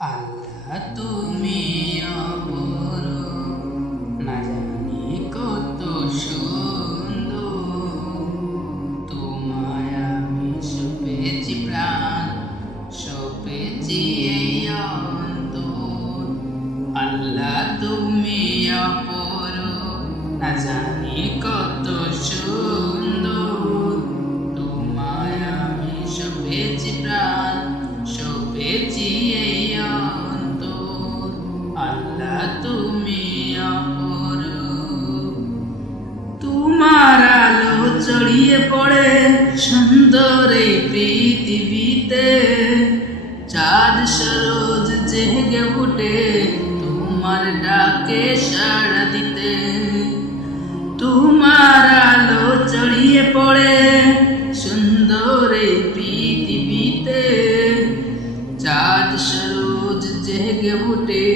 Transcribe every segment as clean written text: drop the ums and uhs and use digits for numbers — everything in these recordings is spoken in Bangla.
আল্লাহ তুমি অপর, না জানি কত সুন্দর। তোমায় আমি সপেছি প্রাণ, সপেছি এই অন্তর। আল্লাহ তুমি অপর, না জানি কত সুন্দর। তোমায় আমি সপেছি প্রাণ, সপেছি এই অন্তর। আল্লাহ তুমি অপর, তোমার আলো ছড়িয়ে পড়ে সুন্দর এই পৃথিবীতে। চাঁদ সরোজ জেগে উঠে তোমার ডাকে সাড়া দিতে। তোমার আলো ছড়িয়ে পড়ে সুন্দর এই পৃথিবীতে। চাঁদ সরোজ জেগে উঠে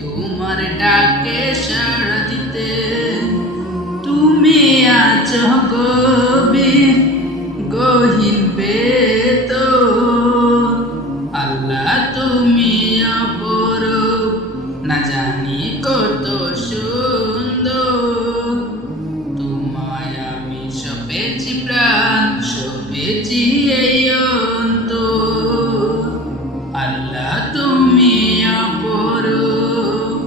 তোমার ডাকে সাড়া দিতে। তুমি আছো গভীর গহীন ভেতর। আল্লাহ তুমি অপরূপ, না জানি কত সুন্দর। তোমায় আমি সপেছি প্রাণ, সপেছি এই অন্তর। আল্লাহ তুমি অপরূপ,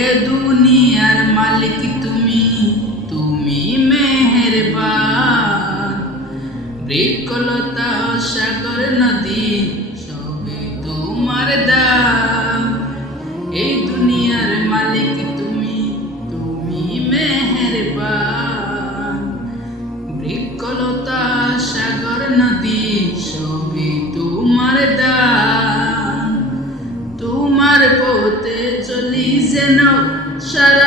এ দুনিয়ার মালিক তুমি, তুমি মেহেরবান। বৃক্ষলতা সাগর নদী সবে তোমার দান। এই দুনিয়ার মালিক তুমি, তুমি মেহেরবান। বৃক্ষলতা সাগর নদী সবে তোমার দান। তোমার পথে চলি যেন সারা